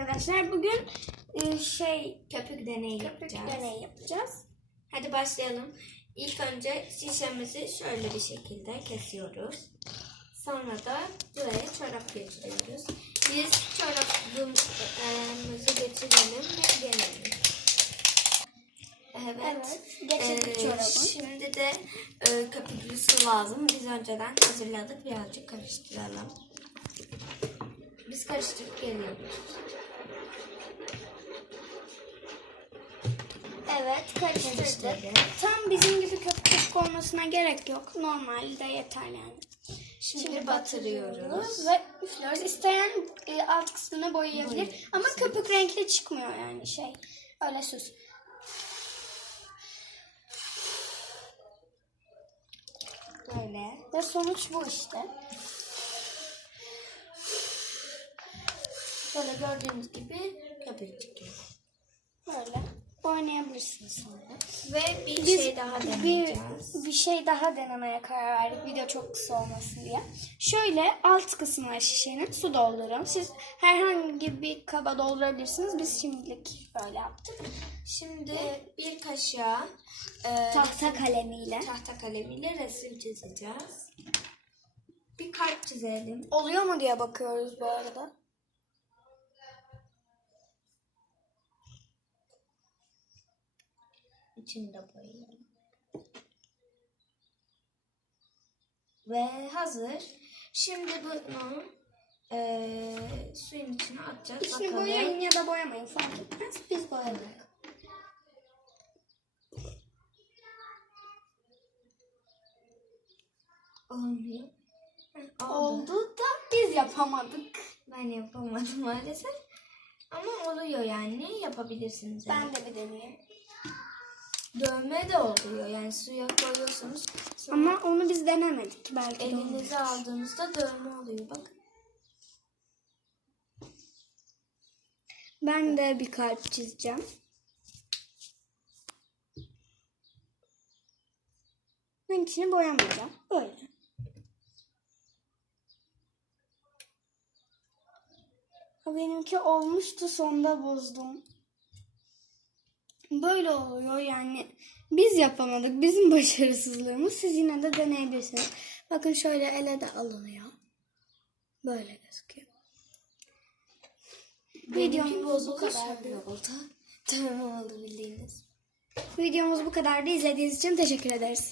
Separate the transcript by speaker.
Speaker 1: arkadaşlar. Bugün e, şey
Speaker 2: Köpük deneyi
Speaker 1: köpük
Speaker 2: yapacağız.
Speaker 1: deneyi yapacağız.
Speaker 2: Hadi başlayalım. İlk önce şişemizi şöyle bir şekilde kesiyoruz. Sonra da buraya çorap geçiriyoruz. Biz çorabımızı geçirelim ve gelelim. Evet.
Speaker 1: Evet, geçirdik
Speaker 2: Ee,
Speaker 1: çorabı.
Speaker 2: Şimdi de e, köpüklü su lazım. Biz önceden hazırladık. Birazcık karıştıralım. Biz karıştırıp geliyoruz.
Speaker 1: Evet karıştırdık. Tam bizim gibi köpük olmasına gerek yok. Normalde yeter yani.
Speaker 2: Şimdi, batırıyoruz.
Speaker 1: ve üflüyoruz. İsteyen e, alt kısmını boyayabilir.
Speaker 2: Boyayabilir.
Speaker 1: Ama köpük renkli çıkmıyor yani şey. Öyle süs.
Speaker 2: Böyle.
Speaker 1: Ve sonuç bu işte.
Speaker 2: Böyle gördüğünüz gibi köpük çıkıyor.
Speaker 1: Böyle oynayabilirsiniz sonra.
Speaker 2: Ve bir
Speaker 1: Biz
Speaker 2: şey daha
Speaker 1: bir,
Speaker 2: deneyeceğiz.
Speaker 1: bir şey daha denemeye karar verdik. Video çok kısa olmasın diye. Şöyle alt kısmı var şişenin. Su doldurun. Siz herhangi bir kaba doldurabilirsiniz. Biz şimdilik böyle yaptık.
Speaker 2: Şimdi bir kaşığa e,
Speaker 1: Tahta kalemiyle.
Speaker 2: tahta kalemiyle resim çizeceğiz. Bir kalp çizelim.
Speaker 1: Oluyor mu diye bakıyoruz bu arada.
Speaker 2: İçini de. Ve hazır. Şimdi bunu e, suyun içine atacağız.
Speaker 1: İçini
Speaker 2: Bakalım.
Speaker 1: boyayın ya da boyamayın fark etmez. Biz boyadık.
Speaker 2: Olmuyor. Heh,
Speaker 1: Oldu da biz yapamadık.
Speaker 2: Ben yapamadım maalesef. Ama oluyor yani. Yapabilirsiniz. yani.
Speaker 1: Ben de bir deneyeyim.
Speaker 2: Dövme de oluyor. Yani suya koyuyorsunuz. Sonra
Speaker 1: Ama onu biz denemedik. Belki de
Speaker 2: elinize
Speaker 1: olur.
Speaker 2: aldığınızda dövme oluyor. Bak.
Speaker 1: Ben de bir kalp çizeceğim. Ben içini boyamayacağım. Böyle. Benimki olmuştu sonda bozdum. Böyle oluyor yani. Biz yapamadık. Bizim başarısızlığımız. Siz yine de deneyebilirsiniz. Bakın şöyle ele de alınıyor. Böyle gözüküyor. Videomuz bu kadar.
Speaker 2: oldu. Dövme oldu bildiğiniz.
Speaker 1: Videomuz bu kadardı. İzlediğiniz için teşekkür ederiz.